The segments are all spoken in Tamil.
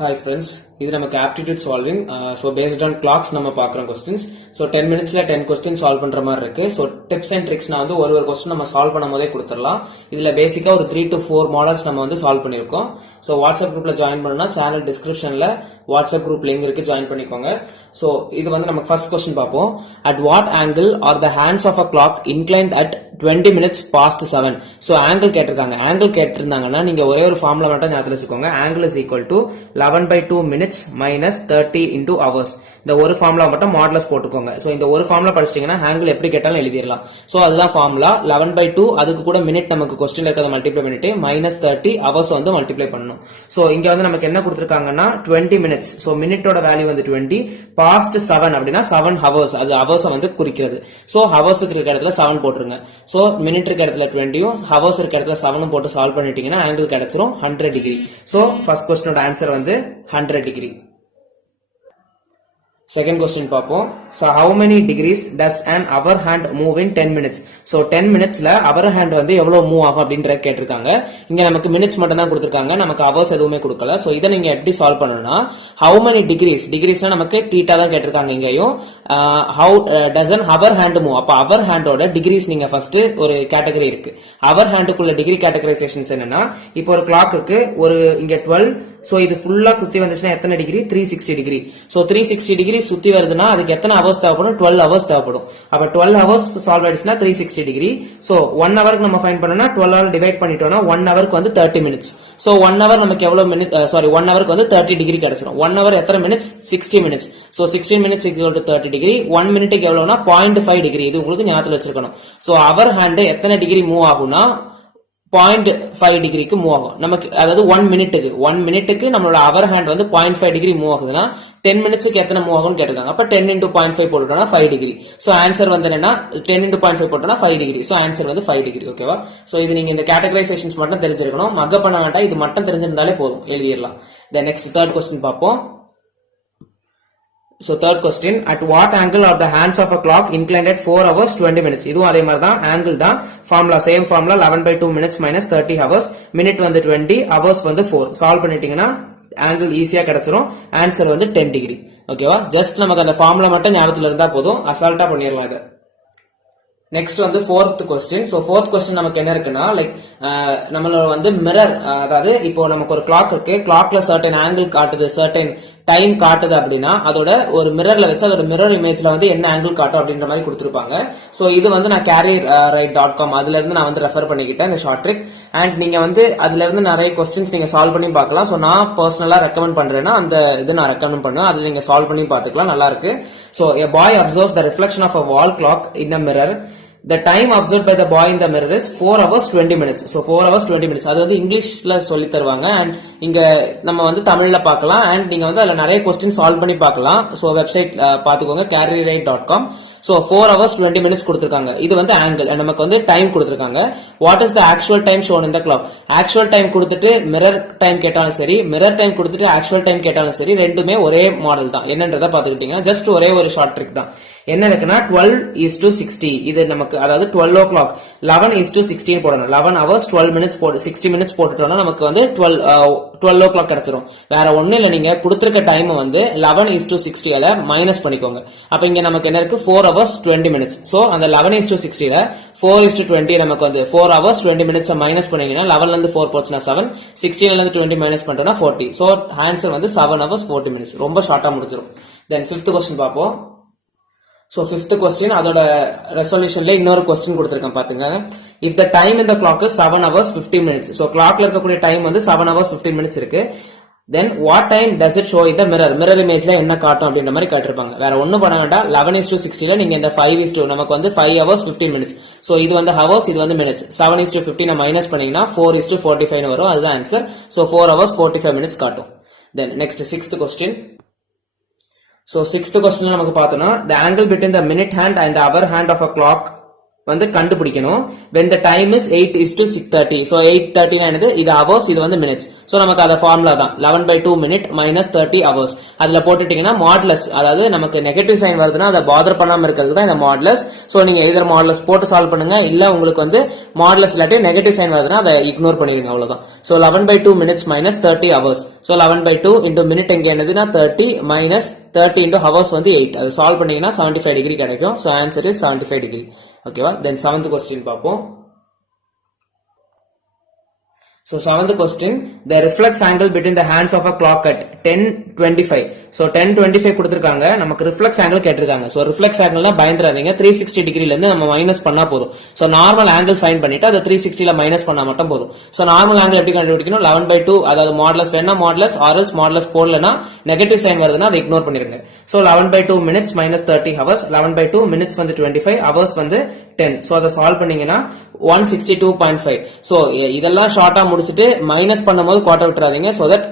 Hi friends, இது நமக்கு aptitude solving. So based on clocks நம்ம பார்க்குறோம் questions. So 10 minutesல 10 questions solve பண்ற மாதிரி இருக்கு. So tips and tricks நான் வந்து ஒரு question நம்ம solve பண்ணும் போதே கொடுத்துடலாம். இதுல பேசிக்கா ஒரு 3 to 4 models நம்ம வந்து solve பண்ணியிருக்கோம். So வாட்ஸ்அப் குரூப்ல ஜாயின் பண்ணணும்னா சேனல் டிஸ்கிரிப்ஷன்ல வாட்ஸ்அப் குரூப் லிங்க் இருக்கு, ஜாயின் பண்ணிக்கோங்க. So இது வந்து நமக்கு ஃபர்ஸ்ட் கொஸ்டின் பார்ப்போம். At what angle are the hands of a clock inclined at 20 minutes past 7? So angle கேட்டிருக்காங்க. angle கேட்டிருந்தாங்கன்னா நீங்க ஒரே ஒரு ஃபார்முலா மட்டும் ஞாபகத்துல வச்சுக்கோங்க. angle is equal to 11/2 minutes minus 30 into hours. இந்த ஒரு ஃபார்முலா மட்டும் மாடுலஸ் போட்டுக்கோங்க. சோ இந்த ஒரு ஃபார்முலா படிச்சிட்டீங்கன்னா angle எப்படி கேட்டாலும் எழுதிடலாம். சோ அதுதான் ஃபார்முலா. 11/2 அதுக்கு கூட மினிட் நமக்கு क्वेश्चनல இருக்கத மல்டிப்ளை பண்ணிட்டு minus 30 hours வந்து மல்டிப்ளை பண்ணனும். சோ இங்க வந்து நமக்கு என்ன கொடுத்திருக்காங்கன்னா 20 minutes. சோ மினிட்டோட வேல்யூ வந்து 20, past 7 அப்படினா 7 hours. அது hours வந்து குறிக்கிறது. சோ hours இருக்க இடத்துல 7 போட்டுருங்க. சோ மினிட் இருக்க இடத்துல 20யும் hours இருக்க இடத்துல 7ம் போட்டு சால்வ் பண்ணிட்டீங்கன்னா angle கிடைச்சிரும் 100 டிகிரி. சோ ஃபர்ஸ்ட் क्वेश्चनோட ஆன்சர் வந்து 100 டிகிரி. Second question பார்ப்போம். So how many degrees does an hour hand move in 10 minutes? So 10 minutesல hour hand வந்து எவ்வளவு மூவ் ஆகும் அப்படின்றத கேட்டிருக்காங்க. இங்க நமக்கு மினிட்ஸ் மட்டும் தான் கொடுத்திருக்காங்க, நமக்கு hours எதுவுமே கொடுக்கல. சோ இத நீங்க எப்படி சால்வ் பண்ணனும்னா how many degrees, degreesனா நமக்கு தீட்டா தான் கேட்டிருக்காங்க இங்கேயும். how does an hour hand move? அப்ப hour hand ஓட degrees நீங்க ஃபர்ஸ்ட் ஒரு கேட்டகரி இருக்கு. hour handக்குள்ள டிகிரி கேட்டகரைசேஷன்ஸ் என்னன்னா, இப்போ ஒரு கிளாக் இருக்கு, ஒரு இங்க 12, சோ இது ஃபுல்லா சுத்தி வந்துச்சுன்னா எத்தனை டிகிரி? 360 டிகிரி. சோ 360 டிகிரி சுத்தி வருதுன்னா அதுக்கு எத்தனை ஹவர்ஸ் தேவைப்படும்? 12 ஹவர்ஸ் தேவைப்படும். அப்ப 12 ஹவர்ஸ் சால்வ் ஆயிடுச்சுன்னா 360 டிகிரி. சோ 1 ஹவருக்கு நம்ம ஃபைண்ட் பண்ணனும்னா 12 ஆல் டிவைட் பண்ணிட்டோம்னா 1 ஹவருக்கு வந்து 30 மினிட்ஸ். சோ 1 ஹவர் நமக்கு எவ்வளவு மினிட், 1 ஹவருக்கு வந்து 30 டிகிரி கிடைச்சிரும். 1 ஹவர் எத்தனை minutes? 60 minutes. So 16 minutes equal to 30 degree. 1 மினிட்டுக்கு எவ்வளவுனா 0.5 degree. இது உங்களுக்கு ஞாபகத்துல வச்சிருக்கணும். சோ ஹவர் ஹேண்ட் எத்தனை டிகிரி மூவ் ஆகும்னா 0.5 டிகிரிக்கு மூவ் ஆகும் நமக்கு, அதாவது 1 மினிட்டுக்கு நம்மளோட அவர் ஹேண்ட் வந்து 0.5 டிகிரி மூவ் ஆகுதுன்னா 10 மினிட்ஸ்க்கு எத்தனை மூவ் ஆகும்னு கேட்டிருக்காங்க. அப்ப 10 into 0.5 போட்டுட்டோம்னா 5 டிகிரி. சோ ஆன்சர் வந்து என்னன்னா 10 into 0.5 போட்டோம்னா 5 டிகிரி. சோ ஆன்சர் வந்து 5 டிகிரி. ஓகேவா? சோ இது நீங்க இந்த கேட்டகரைசேஷன்ஸ் மட்டும் தெரிஞ்சிருக்கணும், மக்க பண்ண வேண்டாம், இது மட்டும் தெரிஞ்சிருந்தாலே போதும், எழுதிடலாம். தென் நெக்ஸ்ட் தேர்ட் क्वेश्चन பார்ப்போம். So third question, at what angle are the hands of a clock inclined at 4 hours 20 minutes? இதுவும் அதே மாதிரி தான், angle தான், formula same formula, 11/2 minutes minus 30 hours, minute வந்து 20, hours வந்து 4. சால்வ் பண்ணிட்டீங்கன்னா angle ஈஸியா கிடைச்சிரும். ஆன்சர் வந்து 10 டிகிரி. ஓகேவா? ஜஸ்ட் நமக்கு அந்த ஃபார்முலா மட்டும் ஞாபகத்துல இருந்தா போதும், அசால்ட்டா பண்ணிடலாம் இதை. நெக்ஸ்ட் வந்து fourth question. So fourth question நமக்கு என்ன இருக்குன்னா, லைக் நம்மளோட வந்து மிரர், அதாவது இப்போ நமக்கு ஒரு கிளாக் இருக்கு, கிளாக்ல சர்டன் ஆங்கிள் காட்டுது, சர்டன் டைம் காட்டுது அப்படின்னா அதோட ஒரு மிரர்ல வச்சு அதோட மிரர் இமேஜ்ல வந்து என்ன ஆங்கிள் காட்டும் அப்படின்ற மாதிரி கொடுத்துருப்பாங்க. சோ இது வந்து நான் carrierite.com அதுல இருந்து நான் வந்து ரெஃபர் பண்ணிக்கிட்டேன் இந்த ஷார்ட் ட்ரிக். அண்ட் நீங்க வந்து அதுல இருந்து நிறைய கொஸ்டின்ஸ் நீங்க சால்வ் பண்ணி பார்க்கலாம். சோ நான் பர்சனலா ரெக்கமெண்ட் பண்றேன்னா அந்த இது நான் ரெக்கமெண்ட் பண்ணுவேன், அதுல நீங்க சால்வ் பண்ணி பார்த்துக்கலாம், நல்லா இருக்கு. So a boy observes the reflection of a wall clock in a mirror. The time observed by the boy in the mirror is 4 hours 20 minutes. So 4 hours 20 minutes. அது வந்து இங்கிலீஷ்ல சொல்லி தருவாங்க. அண்ட் இங்க நம்ம வந்து தமிழ்ல பார்க்கலாம். அண்ட் நீங்க வந்து அதுல நிறைய क्वेश्चन சால்வ் பண்ணி பார்க்கலாம். சோ வெப்சைட் பாத்துக்கோங்க, carrierite.com. சோ 4 hours 20 minutes கொடுத்திருக்காங்க. இது வந்து ஆங்கிள், நமக்கு வந்து டைம் கொடுத்திருக்காங்க. What is the actual time shown in the clock? Actual time கொடுத்துட்டு மிரர் டைம் கேட்டாலும் சரி, மிரர் டைம் கொடுத்துட்டு ஆக்சுவல் டைம் கேட்டாலும் சரி, ரெண்டுமே ஒரே மாடல் தான். என்னன்றதை பாத்துக்கிட்டீங்கன்னா ஜஸ்ட் ஒரே ஒரு ஷார்ட் ட்ரிக் தான். என்ன இருக்குன்னா 12:60. இது நமக்கு அதாவது 12 o'clock 11:16 போடணும். 11 hours 12 minutes போட்டு 60 minutes போட்டுட்டோம்னா நமக்கு வந்து 12 o'clock கிடைச்சிரும். வேற ஒண்ணு இல்ல, நீங்க கொடுத்திருக்க டைம் வந்து 11:60ல மைனஸ் பண்ணிக்கோங்க. அப்ப இங்க நமக்கு என்ன இருக்கு? 4 hours 20 minutes. சோ அந்த 11:60ல 4:20 நமக்கு வந்து 4 hours 20 minutes மைனஸ் பண்ணீங்கன்னா 11ல இருந்து 4 போச்சுனா 7, 16ல இருந்து 20 மைனஸ் பண்ணிட்டோம்னா 40. சோ ஆன்சர் வந்து 7 hours 40 minutes. ரொம்ப ஷார்ட்டா முடிஞ்சிரும். தென் 5th क्वेश्चन பாப்போம். So fifth question, அதோட ரெசல்யூஷன்ல இன்னொரு क्वेश्चन கொடுத்திருக்கேன் பாத்துங்க. If the time in the clock is 7 hours 15 minutes. So clockல இருக்கக்கூடிய டைம் வந்து 7 hours 15 minutes இருக்கு. Then what time does it show in the mirror? Mirror imageல என்ன காட்டும் அப்படின்ற மாதிரி காட்டிருப்பாங்க. வேற ஒண்ணும் பண்ண வேண்டாம். 11:60ல நீங்க இந்த 5:2 நமக்கு வந்து 5 hours 15 minutes. So இது வந்து hours, இது வந்து minutes. 7:15 மைனஸ் பண்ணீங்கன்னா 4:45 வரும், அதுதான் ஆன்சர். So 4 hours 45 minutes காட்டும். Then next 6th question. So 6th question நமக்கு பார்த்தோம்னா, the angle between the minute hand and the hour hand of a clock வந்து கண்டுபிடிக்கணும். when the time is 8:6:30. so 8:30 என்னது இது hours, இது வந்து minutes. so நமக்கு அத ஃபார்முலா தான் 11/2 minute minus 30 hours. அதுல போட்டுட்டீங்கன்னா மாடுலஸ், அதாவது நமக்கு நெகட்டிவ் சைன் வருதுன்னா அதை பாதர் பண்ணாம இருக்கிறதுக்கு தான் இந்த மாடுலஸ். சோ நீங்க எதர் மாடுலஸ் போட்டு சால்வ் பண்ணுங்க, இல்ல உங்களுக்கு வந்து மாடுலஸ் இல்லாட்டி நெகட்டிவ் சைன் வருதுன்னா அதை இக்னோர் பண்ணிருங்க, அவ்வளவுதான். so 11/2 minutes minus 30 hours. so 11/2 into minute எங்க என்னதுன்னா 30 minus 30 into hours வந்து 8. அது சால்வ் பண்ணீங்கன்னா 75 டிகிரி கிடைக்கும். so answer is 75 degree. ஓகேவா? தென் 7th கொஸ்டின் பார்ப்போம். So 7th question, the reflex angle between the hands of a clock at 10:25. So 10:25 கொடுத்திருக்காங்க, நமக்கு reflex angle கேட்டிருக்காங்க. So reflex angle பயந்துராதீங்க, 360 டிகிரில இருந்து நம்ம மைனஸ் பண்ணா போதும். So நார்மல் ஆங்கிள் ஃபைண்ட் பண்ணிட்டு அதை 360ல மைனஸ் பண்ணா மட்டும் போதும். So நார்மல் ஆங்கிள் எப்படி கண்டுபிடிக்கணும்? 11/2, அதாவது மாடுலஸ் வேணா மாடுலஸ், ஆர்எல்ஸ் மாடுலஸ் போடலனா நெகட்டிவ் சைன் வருதுன்னா அதை இக்னோர் பண்ணிருங்க. So 11/2 minutes minus 30 hours. 11/2 minutes வந்து 25, hours வந்து 10. So அதை சால்வ் பண்ணீங்கன்னா 162.5. So இதெல்லாம் ஷார்ட்டா முடிச்சிட்டு மைனஸ் பண்ணும்போது குவார்ட்டர் விட்டுறாதீங்க. so that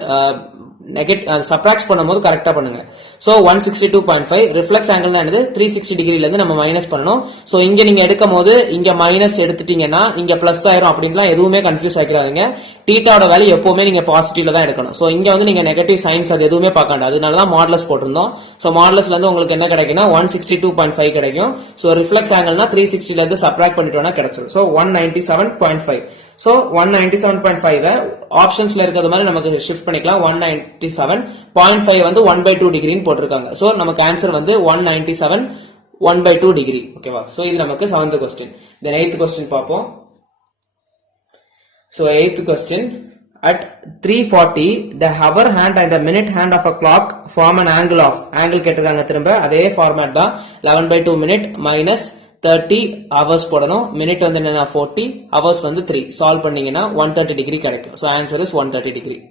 சப்ராக்ட் பண்ணும்போது கரெக்டா பண்ணுங்க. சோ 162.5 ரிஃப்ளெக்ஸ் ஆங்கிள் என்னது 360 டிகிரில இருந்து நம்ம மைனஸ் பண்ணணும். சோ இங்க நீங்க எடுக்கும் போது இங்க மைனஸ் எடுத்துட்டீங்கன்னா இங்க பிளஸ் ஆயிரும் அப்படின்லாம் எதுவுமே கன்ஃபியூஸ் ஆகிக்காதீங்க. தீட்டாவோட வேல்யூ எப்பவுமே நீங்க பாசிட்டிவ்ல தான் எடுக்கணும். சோ இங்க வந்து நீங்க நெகட்டிவ் சைன்ஸ் அது எதுவுமே பார்க்க வேண்டாம், அதனால தான் மாடுலஸ் போட்டிருந்தோம். சோ மாடுலஸ்ல இருந்து உங்களுக்கு என்ன கிடைக்கும்னா 162.5 கிடைக்கும். சோ ரிஃப்ளெக்ஸ் ஆங்கிள்னா 360ல இருந்து சப்ராக்ட் பண்ணிட்டோம்னா கிடைச்சிடும். சோ 197.5. சோ 197.5 ஆப்ஷன்ஸ்ல இருக்கிறது மாதிரி நமக்கு ஷிஃப்ட் பண்ணிக்கலாம். 197.5 வந்து 1/2 டிகிரின்னு போட்டிருக்காங்க. சோ நமக்கு ஆன்சர் வந்து 197 1/2 டிகிரி. ஓகேவா? சோ இது நமக்கு 7th கொஸ்டின். தென் 8th கொஸ்டின் பார்ப்போம். So 8th question, at 3:40 the hour hand and the minute hand of a clock form an angle of, angle கேட்டிருக்காங்க, திரும்ப அதே ஃபார்மேட் தான். 11/2 minute minus 30 hours போடணும். minute வந்து என்னன்னா 40, hours வந்து 3. சால்வ் பண்ணீங்கன்னா 130 டிகிரி கிடைக்கும். so answer is 130 degree.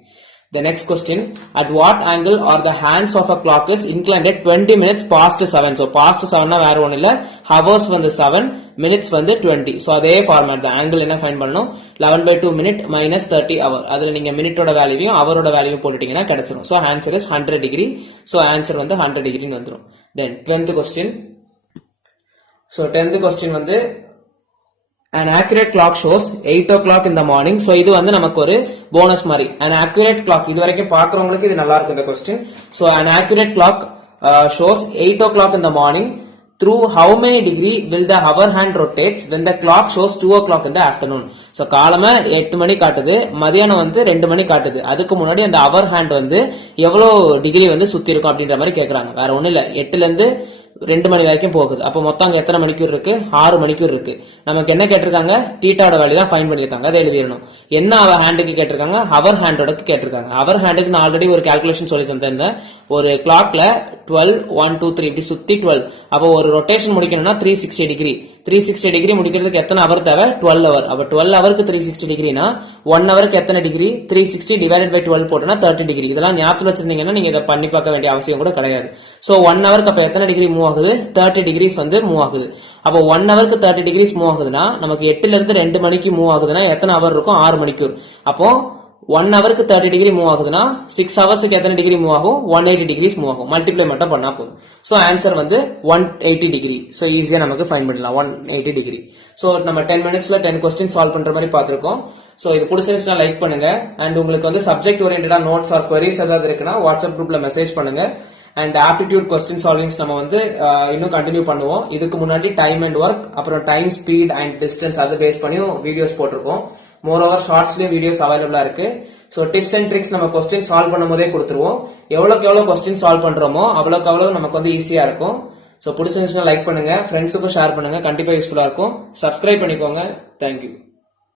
The next question, at what angle are the hands of a clock is inclined at 20 minutes past 7. so past 7 னா வேற ஒண்ணு இல்ல, hours வந்து 7, minutes வந்து 20. so அதே ஃபார்மேட் தான். angle என்ன ஃபைண்ட் பண்ணனும்? 11/2 minute minus 30 hour. அதுல நீங்க மினிட்டோட வேல்யூவையும் அவரோட வேல்யூவும் போட்டுட்டீங்கன்னா கிடைச்சிரும். so answer is 100 degree. so answer வந்து 100 டிகிரின்னு வந்துரும். then 10th question. so 10th question வந்து an accurate clock shows 8 o'clock in the morning. so இது வந்து நமக்கு ஒரு போனஸ் மாதிரி. an accurate clock இது வரைக்கும் பார்க்கறவங்களுக்கு இது நல்லா இருக்கும் இந்த question. so an accurate clock shows 8 o'clock in the morning. through how many degree will the hour hand rotates when the clock shows 2 o'clock in the afternoon. so காலமே 8 மணி காட்டுது, மதியானம் வந்து 2 மணி காட்டுது. அதுக்கு முன்னாடி அந்த hour hand வந்து எவ்வளவு டிகிரி வந்து சுத்தி இருக்கும் அப்படின்ற மாதிரி கேக்குறாங்க. வேற ஒண்ணு இல்ல, 8ல இருந்து 2 மணி வரைக்கும் போகுது. அப்ப மொத்தம் அங்க எத்தனை மணிக்கூர் இருக்கு? 6 மணிக்கூர் இருக்கு. நமக்கு என்ன கேட்டிருக்காங்க? தீட்டாவோட வேல்யூ தான் ஃபைண்ட் பண்ணிருக்காங்க, அதை எழுதிடணும். என்ன அவர் ஹேண்டுக்கு கேட்டிருக்காங்க? ஹவர் ஹேண்டோட கேட்டிருக்காங்க. ஹவர் ஹேண்டுக்கு நான் ஆல்ரெடி ஒரு கால்குலேஷன் சொல்லி தந்தேன். ஒரு கிளாக்ல 12 1 2 3 இப்படி சுத்தி 12, அப்போ ஒரு ரொட்டேஷன் முடிக்கணும்னா 360 டிகிரி. 360 டிகிரி முடிக்கிறதுக்கு எத்தனை அவர் தேவை? 12 அவர். அப்ப 12 அவருக்கு 360 டிகிரினா 1 அவருக்கு எத்தனை டிகிரி? 360 டிவைடட் பை 12 போட்டோம்னா 30 டிகிரி. இதெல்லாம் ஞாபகம் வச்சிருந்தீங்கன்னா நீங்க இதை பண்ணி பார்க்க வேண்டிய அவசியம் கூட கிடையாது. சோ 1 அவருக்கு அப்ப எத்தனை டிகிரி மூவ் ஆகுது? 30 டிகிரிஸ் வந்து மூவ் ஆகுது. அப்போ 1 அவருக்கு 30 டிகிரிஸ் மூவ் ஆகுதுன்னா நமக்கு 8ல இருந்து 2 மணிக்கு மூவ் ஆகுதுன்னா எத்தனை அவர் இருக்கும்? 6 மணிக்கூர். அப்போ 1 அவருக்கு 30 டிகிரி மூவ் ஆகுதுன்னா 6 ஹவர்ஸ்க்கு எத்தனை டிகிரி மூவ் ஆகும்? 180 டிகிரிஸ் மூவ் ஆகும். மல்டிப்ளை மட்டும் பண்ணா போதும். சோ ஆன்சர் வந்து 180 டிகிரி. சோ ஈஸியா நமக்கு ஃபைண்ட் பண்ணலாம் 180 டிகிரி. சோ நம்ம 10 மினிட்ஸ்ல 10 क्वेश्चन சால்வ் பண்ற மாதிரி பாத்துறோம். சோ இது பிடிச்சிருந்துச்சுனா லைக் பண்ணுங்க. அண்ட் உங்களுக்கு வந்து சப்ஜெக்ட் ஓரியன்டடா நோட்ஸ் ஆர் queries ஏதாவது இருக்குன்னா வாட்ஸ்அப் குரூப்ல மெசேஜ் பண்ணுங்க. அண்ட் ஆப்டிடியூட் கொஸ்டின் சால்விங்ஸ் நம்ம வந்து இன்னும் கண்டினியூ பண்ணுவோம். இதுக்கு முன்னாடி டைம் அண்ட் ஒர்க், அப்புறம் டைம், ஸ்பீட் அண்ட் டிஸ்டன்ஸ் அதை பேஸ் பண்ணியும் வீடியோஸ் போட்டிருக்கோம். மோரோவர் ஷார்ட்ஸ்லயும் வீடியோஸ் அவைலபிளா இருக்கு. சோ டிப்ஸ் அண்ட் ட்ரிக்ஸ் நம்ம கொஸ்டின் சால்வ் பண்ணும் போதே கொடுத்துருவோம். எவ்வளவுக்கு எவ்வளவு கொஸ்டின் சால்வ் பண்றோமோ அவ்வளவுக்கு அவ்வளவு நமக்கு வந்து ஈஸியா இருக்கும். சோ பிடிச்சிருந்துச்சுன்னா லைக் பண்ணுங்க, ஃப்ரெண்ட்ஸுக்கும் ஷேர் பண்ணுங்க, கண்டிப்பா யூஸ்ஃபுல்லா இருக்கும். சப்ஸ்கிரைப் பண்ணிக்கோங்க. தேங்க்யூ.